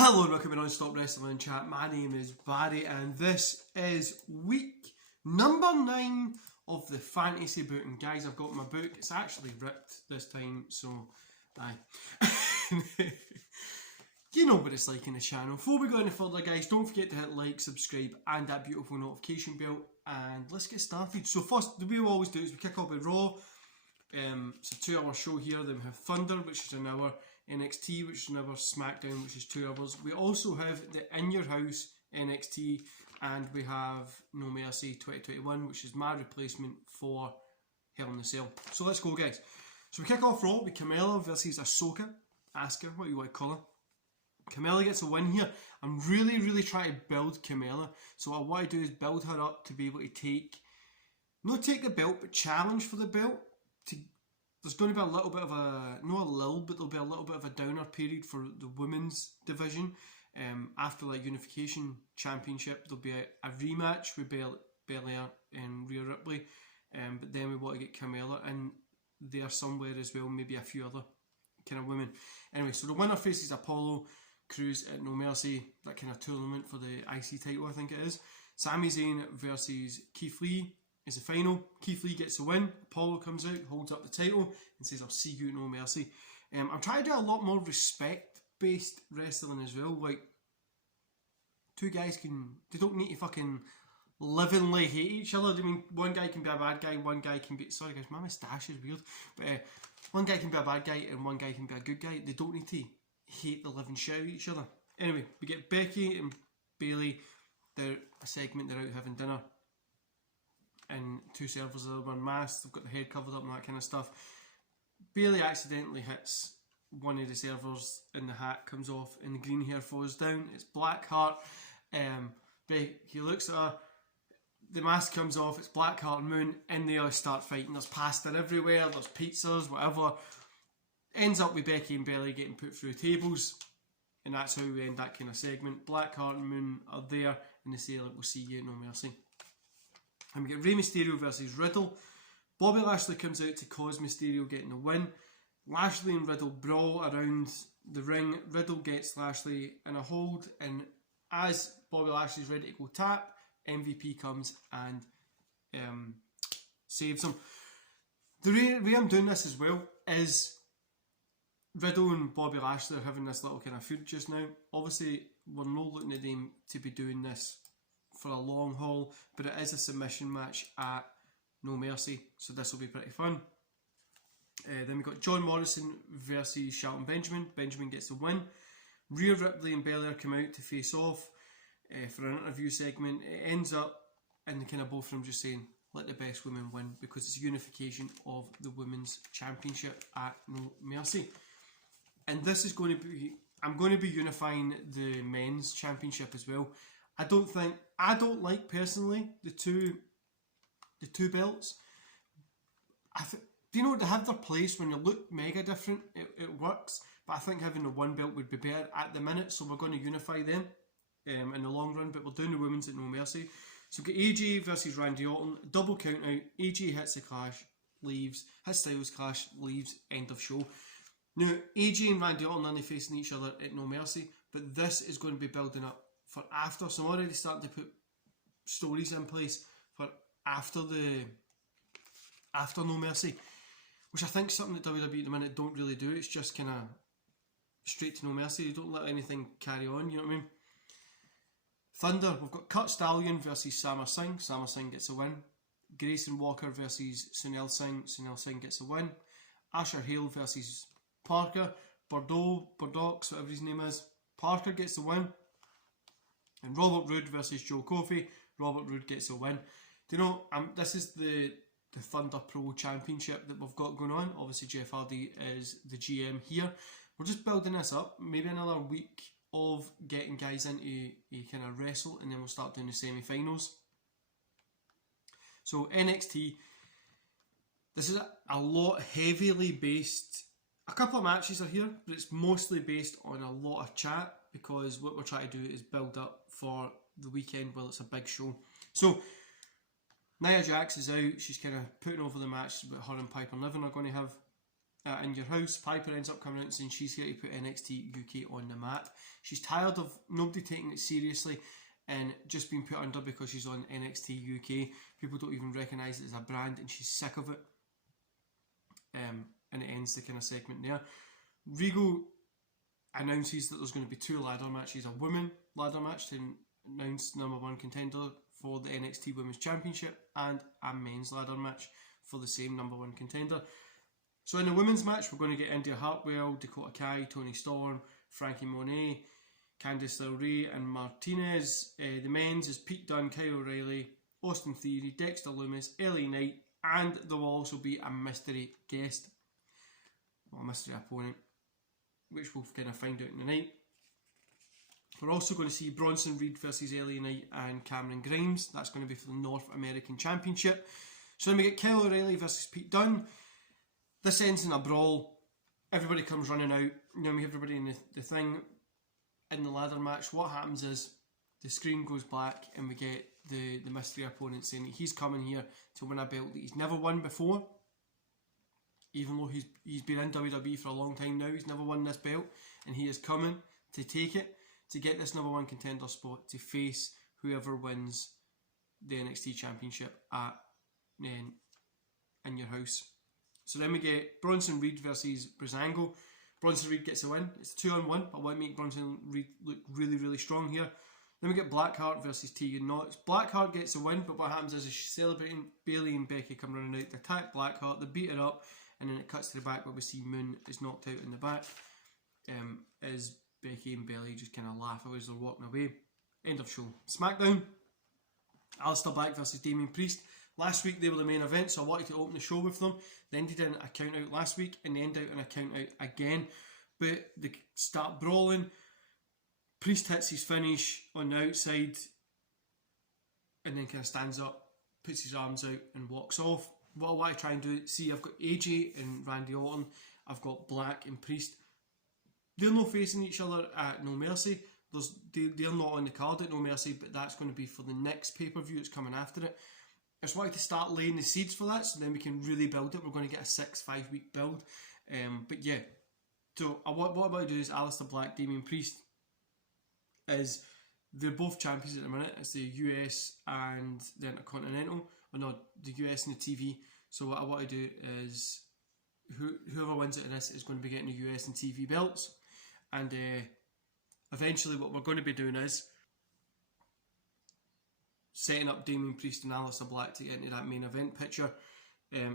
Hello and welcome to Non-Stop Wrestling Chat. My name is Barry and this is week number 9 of the fantasy book. And guys, I've got my book. It's actually ripped this time, so aye. You know what it's like in the channel. Before we go any further, guys, don't forget to hit like, subscribe and that beautiful notification bell. And let's get started. So first, the way we always do is we kick off with Raw. It's a 2 hour show here. Then we have Thunder, which is an hour. NXT, which is an hour. SmackDown, which is 2 hours. We also have the In Your House NXT, and we have No Mercy 2021, which is my replacement for Hell in a Cell. So let's go, guys. So we kick off Raw with Carmella versus Asuka, what you want to call her. Carmella gets a win here. I'm really trying to build Carmella. So what I want to do is build her up to be able to not take the belt, but challenge for the belt. There's going to be a little bit of there'll be a little bit of a downer period for the women's division. After like Unification Championship, there'll be a rematch with Belair and Rhea Ripley. But then we want to get Carmella in there somewhere as well, maybe a few other kind of women. Anyway, so the winner faces Apollo Crews at No Mercy, that kind of tournament for the IC title, I think it is. Sami Zayn versus Keith Lee is the final. Keith Lee gets the win. Apollo comes out, holds up the title, and says, "I'll see you at No Mercy." I'm trying to do a lot more respect-based wrestling as well. Like, two guys they don't need to fucking livingly hate each other. I mean, one guy can be a bad guy, one guy can be... Sorry guys, my moustache is weird. But one guy can be a bad guy and one guy can be a good guy. They don't need to hate the living shit out of each other. Anyway, we get Becky and Bayley. They're a segment, they're out having dinner. And two servers are unmasked, they've got the head covered up and that kind of stuff. Bayley accidentally hits one of the servers and the hat comes off and the green hair falls down. It's Blackheart. He looks at her, the mask comes off, it's Blackheart and Moon, and they all start fighting. There's pasta everywhere, there's pizzas, whatever. Ends up with Becky and Bayley getting put through tables, and that's how we end that kind of segment. Blackheart and Moon are there and they say, like, "We'll see you at No Mercy." And we get Rey Mysterio versus Riddle. Bobby Lashley comes out to cause Mysterio getting the win. Lashley and Riddle brawl around the ring. Riddle gets Lashley in a hold, and as Bobby Lashley's ready to go tap, MVP comes and saves him. The way I'm doing this as well is Riddle and Bobby Lashley are having this little kind of feud just now. Obviously, we're not looking at them to be doing this for a long haul, but it is a submission match at No Mercy, so this will be pretty fun. Then we've got John Morrison versus Shelton Benjamin. Benjamin gets the win. Rhea Ripley and Belair come out to face off for an interview segment. It ends up in the kind of both of them just saying, "Let the best women win," because it's unification of the women's championship at No Mercy. And this is going to be, I'm going to be unifying the men's championship as well. I don't like personally the two belts. Do you know, they have their place when you look mega different, it works, but I think having the one belt would be better at the minute, so we're going to unify them in the long run, but we're doing the women's at No Mercy. So we've got AJ versus Randy Orton, double count out. AJ hits the clash, leaves, hits Styles clash, leaves, end of show. Now, AJ and Randy Orton are facing each other at No Mercy, but this is going to be building up for after, so I'm already starting to put stories in place for after No Mercy, which I think is something that WWE at the minute don't really do. It's just kind of straight to No Mercy. You don't let anything carry on, you know what I mean? Thunder, we've got Kurt Stallion versus Samar Singh. Samar Singh gets a win. Grayson Walker versus Sunil Singh. Sunil Singh gets a win. Asher Hale versus Parker. Bordeaux, whatever his name is. Parker gets the win. And Robert Roode versus Joe Coffey. Robert Roode gets a win. Do you know, this is the Thunder Pro Championship that we've got going on. Obviously, Jeff Hardy is the GM here. We're just building this up. Maybe another week of getting guys into a kind of wrestle, and then we'll start doing the semi-finals. So NXT, this is a lot heavily based. A couple of matches are here, but it's mostly based on a lot of chat, because what we're trying to do is build up for the weekend while it's a big show. So Nia Jax is out. She's kind of putting over the match that her and Piper Niven are going to have. In Your House, Piper ends up coming out and saying she's here to put NXT UK on the map. She's tired of nobody taking it seriously and just being put under because she's on NXT UK. People don't even recognise it as a brand, and she's sick of it. And it ends the kind of segment there. Regal announces that there's going to be 2 ladder matches, a women ladder match to announce #1 contender for the NXT Women's Championship, and a men's ladder match for the same #1 contender. So in the women's match, we're going to get India Hartwell, Dakota Kai, Toni Storm, Frankie Monet, Candice LeRae and Martinez. The men's is Pete Dunne, Kyle O'Reilly, Austin Theory, Dexter Lumis, LA Knight, and there will also be a mystery guest, or a mystery opponent, which we'll kind of find out in the night. We're also going to see Bronson Reed versus LA Knight and Cameron Grimes. That's going to be for the North American Championship. So then we get Kyle O'Reilly versus Pete Dunne. This ends in a brawl. Everybody comes running out. You know, everybody in the thing in the ladder match. What happens is the screen goes black and we get the mystery opponent saying that he's coming here to win a belt that he's never won before. Even though he's been in WWE for a long time now, he's never won this belt, and he is coming to take it, to get this #1 contender spot, to face whoever wins the NXT Championship at In Your House. So then we get Bronson Reed versus Breezango. Bronson Reed gets a win. It's 2-on-1, but I want to make Bronson Reed look really, really strong here. Then we get Blackheart versus Tegan Knox. Blackheart gets a win, but what happens is she's celebrating. Bailey and Becky come running out. They attack Blackheart, they beat her up, and then it cuts to the back where we see Moon is knocked out in the back. As Becky and Bailey just kind of laugh as they're walking away. End of show. SmackDown. Aleister Black versus Damian Priest. Last week they were the main event, so I wanted to open the show with them. They ended in a count out last week, and they end out in a count out again. But they start brawling. Priest hits his finish on the outside, and then kind of stands up, puts his arms out, and walks off. What I want to try and do, see, I've got AJ and Randy Orton, I've got Black and Priest. They're not facing each other at No Mercy. They're not on the card at No Mercy, but that's going to be for the next pay-per-view that's coming after it. I just wanted to start laying the seeds for that, so then we can really build it. We're going to get a 5 week build. But yeah, so what I'm about to do is Aleister Black, Damian Priest, is they're both champions at the minute. It's the US and the Intercontinental. Or no, the US and the TV. So what I want to do is whoever wins it in this is going to be getting the US and TV belts. And eventually what we're going to be doing is setting up Damian Priest and Aleister Black to get into that main event picture,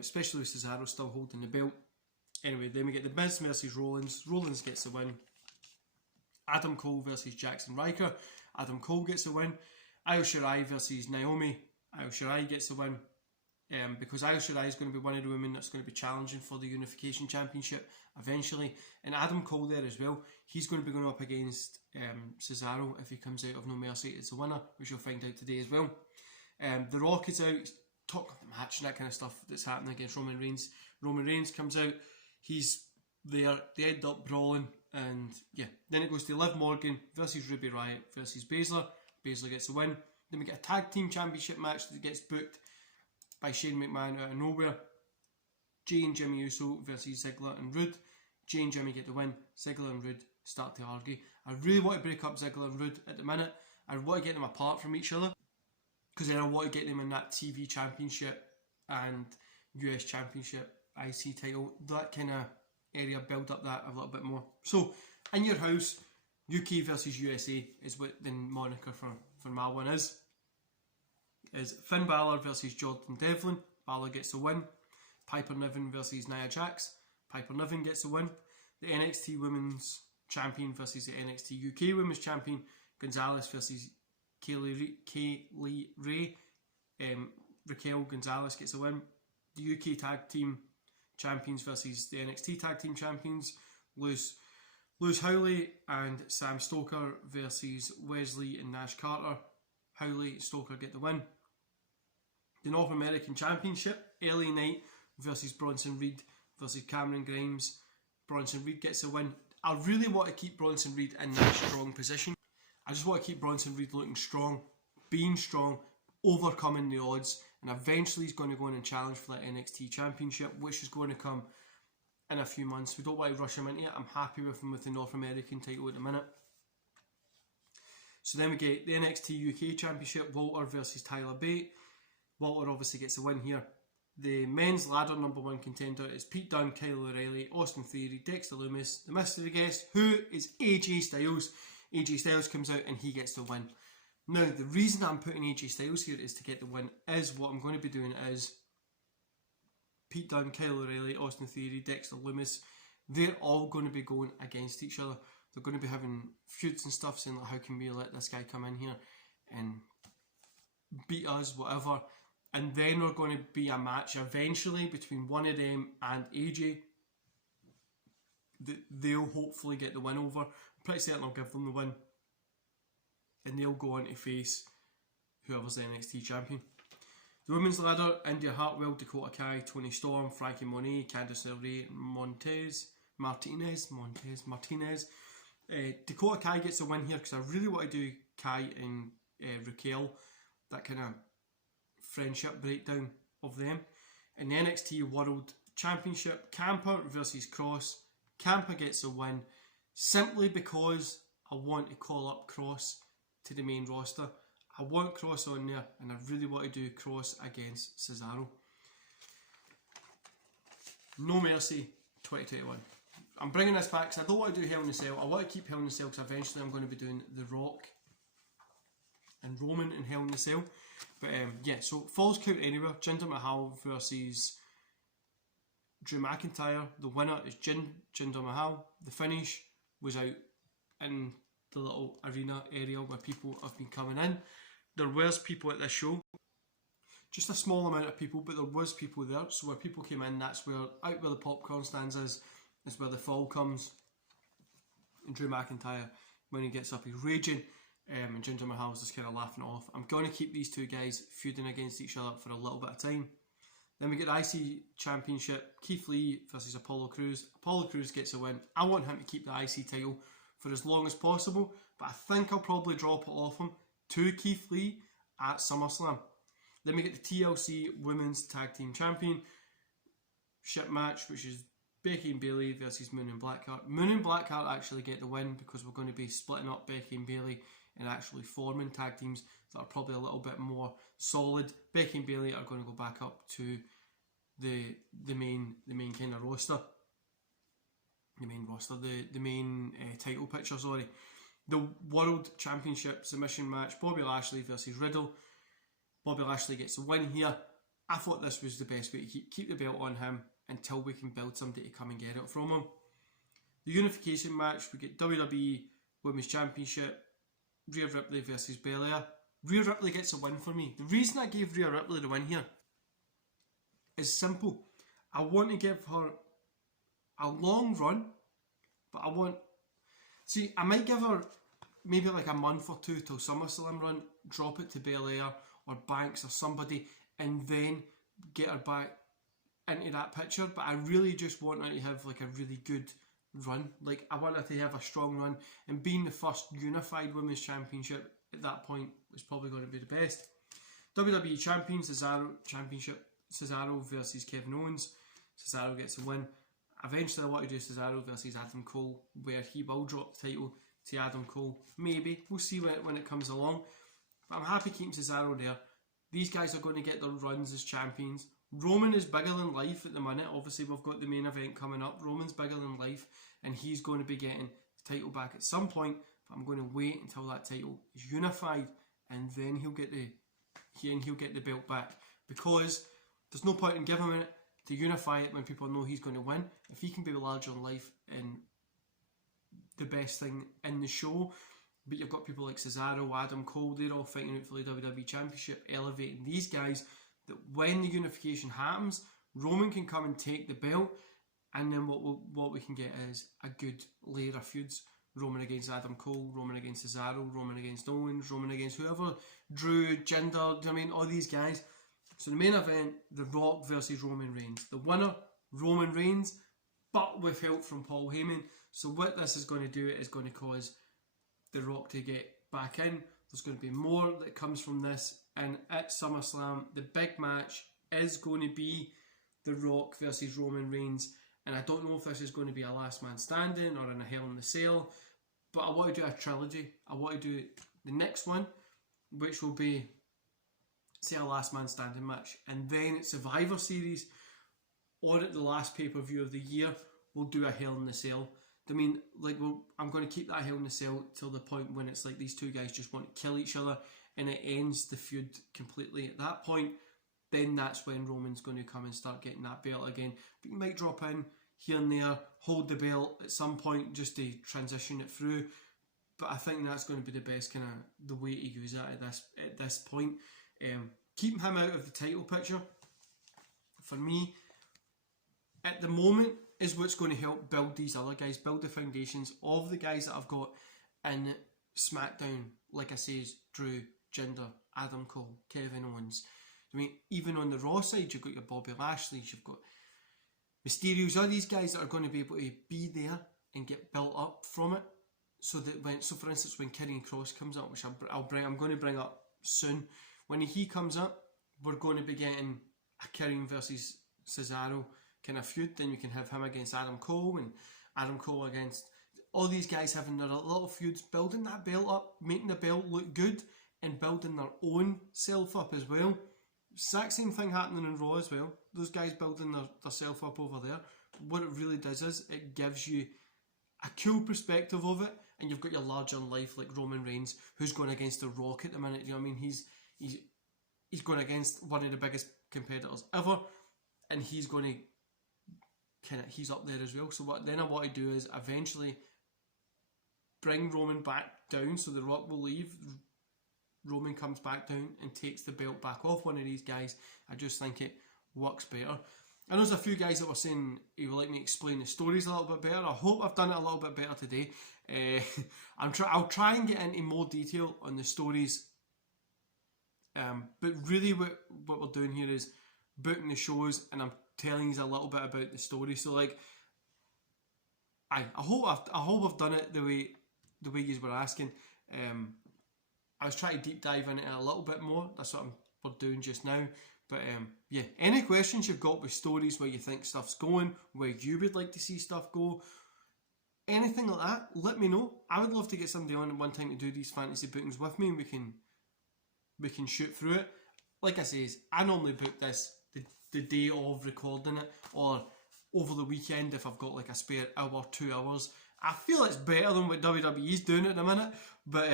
especially with Cesaro still holding the belt. Anyway, then we get the Miz versus Rollins. Rollins gets the win. Adam Cole versus Jackson Riker. Adam Cole gets the win. Io Shirai versus Naomi. Io Shirai gets the win. Because Io Shirai is going to be one of the women that's going to be challenging for the Unification Championship eventually. And Adam Cole there as well. He's going to be going up against Cesaro if he comes out of No Mercy as the winner, which you'll find out today as well. The Rock is out, talking about the match and that kind of stuff that's happening against Roman Reigns. Roman Reigns comes out, he's there, they end up brawling, and yeah. Then it goes to Liv Morgan versus Ruby Riott versus Baszler. Baszler gets the win. Then we get a tag team championship match that gets booked by Shane McMahon out of nowhere. Jay and Jimmy Uso versus Ziggler and Rude. Jay and Jimmy get the win. Ziggler and Rude start to argue. I really want to break up Ziggler and Rude at the minute. I want to get them apart from each other, because then I want to get them in that TV championship and US championship IC title, that kind of area, build up that a little bit more. So In Your House, UK versus USA is what the moniker for my one is Finn Balor versus Jordan Devlin. Balor gets the win. Piper Niven versus Nia Jax. Piper Niven gets the win. The NXT Women's Champion versus the NXT UK Women's Champion. Gonzalez versus Kaylee Ray. Raquel Gonzalez gets a win. The UK Tag Team Champions versus the NXT Tag Team Champions. Lewis Howley and Sam Stoker versus Wesley and Nash Carter. Howley and Stoker get the win. The North American Championship, LA Knight versus Bronson Reed versus Cameron Grimes. Bronson Reed gets a win. I really want to keep Bronson Reed in that strong position. I just want to keep Bronson Reed looking strong, being strong, overcoming the odds, and eventually he's going to go in and challenge for that NXT Championship, which is going to come in a few months. We don't want to rush him into it. I'm happy with him with the North American title at the minute. So then we get the NXT UK Championship, Walter versus Tyler Bate. Walter obviously gets the win here. The men's ladder #1 contender is Pete Dunne, Kyle O'Reilly, Austin Theory, Dexter Lumis, the mystery guest, who is AJ Styles. AJ Styles comes out and he gets the win. Now, the reason I'm putting AJ Styles here is to get the win, is what I'm going to be doing is Pete Dunne, Kyle O'Reilly, Austin Theory, Dexter Lumis, they're all going to be going against each other. They're going to be having feuds and stuff, saying like, how can we let this guy come in here and beat us, whatever. And then there's going to be a match eventually between one of them and AJ. They'll hopefully get the win over. I'm pretty certain I'll give them the win. And they'll go on to face whoever's the NXT champion. The women's ladder, India Hartwell, Dakota Kai, Toni Storm, Frankie Monet, Candice LeRae, Martinez. Dakota Kai gets a win here because I really want to do Kai and Raquel, that kind of friendship breakdown of them. In the NXT World Championship, Ciampa versus Cross. Ciampa gets a win simply because I want to call up Cross to the main roster. I want Cross on there and I really want to do Cross against Cesaro. No Mercy 2021. I'm bringing this back because I don't want to do Hell in a Cell. I want to keep Hell in a Cell because eventually I'm going to be doing The Rock and Roman in Hell in a Cell. But yeah, so Falls Count Anywhere, Jinder Mahal versus Drew McIntyre. The winner is Jinder Mahal. The finish was out in the little arena area where people have been coming in. There was people at this show. Just a small amount of people, but there was people there. So where people came in, that's where, out where the popcorn stands is where the fall comes. And Drew McIntyre, when he gets up, he's raging. And Jinder Mahal's just kind of laughing it off. I'm going to keep these two guys feuding against each other for a little bit of time. Then we get the IC Championship, Keith Lee versus Apollo Crews. Apollo Crews gets a win. I want him to keep the IC title for as long as possible, but I think I'll probably drop it off him to Keith Lee at SummerSlam. Then we get the TLC Women's Tag Team Championship match, which is Becky and Bayley versus Moon and Blackheart. Moon and Blackheart actually get the win because we're going to be splitting up Becky and Bayley and actually forming tag teams that are probably a little bit more solid. Becky and Bayley are going to go back up to the main kind of roster. The main title picture, sorry. The World Championship submission match, Bobby Lashley versus Riddle. Bobby Lashley gets the win here. I thought this was the best way to keep the belt on him until we can build somebody to come and get it from him. The unification match, we get WWE Women's Championship, Rhea Ripley versus Belair. Rhea Ripley gets a win for me. The reason I gave Rhea Ripley the win here is simple. I want to give her a long run, but I might give her maybe like a month or two till SummerSlam run, drop it to Belair or Banks or somebody, and then get her back into that picture. But I really just want her to have like a really good run. Like, I want her to have a strong run, and being the first unified women's championship at that point was probably going to be the best. WWE Champion Cesaro versus Kevin Owens. Cesaro gets a win. Eventually I want to do Cesaro versus Adam Cole, where he will drop the title to Adam Cole. Maybe. We'll see when it comes along. But I'm happy keeping Cesaro there. These guys are going to get their runs as champions. Roman is bigger than life at the minute. Obviously we've got the main event coming up. Roman's bigger than life, and he's going to be getting the title back at some point. But I'm going to wait until that title is unified, and then he'll get the belt back, because there's no point in giving it to unify it when people know he's going to win. If he can be larger than life and the best thing in the show, but you've got people like Cesaro, Adam Cole, they're all fighting out for the WWE Championship, elevating these guys, that when the unification happens, Roman can come and take the belt, and then what we can get is a good layer of feuds. Roman against Adam Cole, Roman against Cesaro, Roman against Owens, Roman against whoever, Drew, Jinder, I mean, all these guys. So the main event, The Rock versus Roman Reigns. The winner, Roman Reigns, but with help from Paul Heyman. So what this is going to do is going to cause The Rock to get back in. There's going to be more that comes from this. And at SummerSlam, the big match is going to be The Rock versus Roman Reigns. and I don't know if this is going to be a last man standing or in a Hell in the Cell, but I want to do a trilogy. I want to do the next one, which will be, say, a last man standing match, and then at Survivor Series or at the last pay-per-view of the year, we'll do a Hell in the Cell. I mean, like, I'm going to keep that Hell in the Cell till the point when it's like these two guys just want to kill each other and it ends the feud completely. At that point, then that's when Roman's going to come and start getting that belt again. But you might drop in here and there, hold the belt at some point just to transition it through. But I think that's going to be the best kind of the way to use it at this point. Keep him out of the title picture, for me, at the moment, is what's going to help build these other guys, build the foundations of the guys that I've got in SmackDown. Like I say, Drew, Jinder, Adam Cole, Kevin Owens. I mean, even on the Raw side, you've got your Bobby Lashley's, you've got Mysterios, all these guys that are going to be able to be there and get built up from it. So that for instance, when Karrion Kross comes up, which I'm going to bring up soon, when he comes up, we're going to be getting a Karrion versus Cesaro kind of feud. Then you can have him against Adam Cole and Adam Cole against all these guys having their little feuds, building that belt up, making the belt look good, and building their own self up as well. Exact same thing happening in Raw as well. Those guys building their self up over there. What it really does is it gives you a cool perspective of it, and you've got your larger in life like Roman Reigns, who's going against The Rock at the minute. You know what I mean? He's going against one of the biggest competitors ever, and he's going to he's up there as well. So what I want to do is eventually bring Roman back down, so The Rock will leave. Roman comes back down and takes the belt back off one of these guys. I just think it works better. I know there's a few guys that were saying he would like me to explain the stories a little bit better. I hope I've done it a little bit better today. I'll try and get into more detail on the stories. But really what we're doing here is booking the shows, and I'm telling you a little bit about the story. So like, I hope I've done it the way you were asking. I was trying to deep dive into it a little bit more. That's what we're doing just now. But yeah, any questions you've got with stories, where you think stuff's going, where you would like to see stuff go, anything like that, let me know. I would love to get somebody on at one time to do these fantasy bookings with me, and we can shoot through it. Like I say, I normally book this the day of recording it, or over the weekend if I've got like a spare hour, 2 hours. I feel it's better than what WWE's doing at the minute, but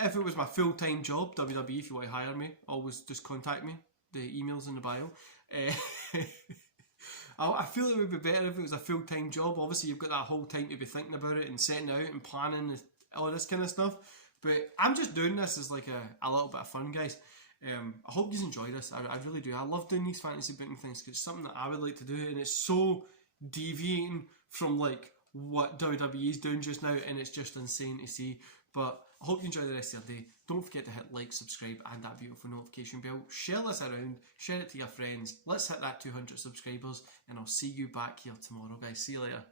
if it was my full-time job, WWE, if you want to hire me, always just contact me. The email's in the bio. I feel it would be better if it was a full-time job. Obviously, you've got that whole time to be thinking about it and setting out and planning all this kind of stuff. But I'm just doing this as like a little bit of fun, guys. I hope you enjoy this. I really do. I love doing these fantasy booking things because it's something that I would like to do, and it's so deviating from like what WWE is doing just now, and it's just insane to see. But I hope you enjoy the rest of your day. Don't forget to hit like, subscribe, and that beautiful notification bell. Share this around, share it to your friends. Let's hit that 200 subscribers, and I'll see you back here tomorrow, guys. See you later.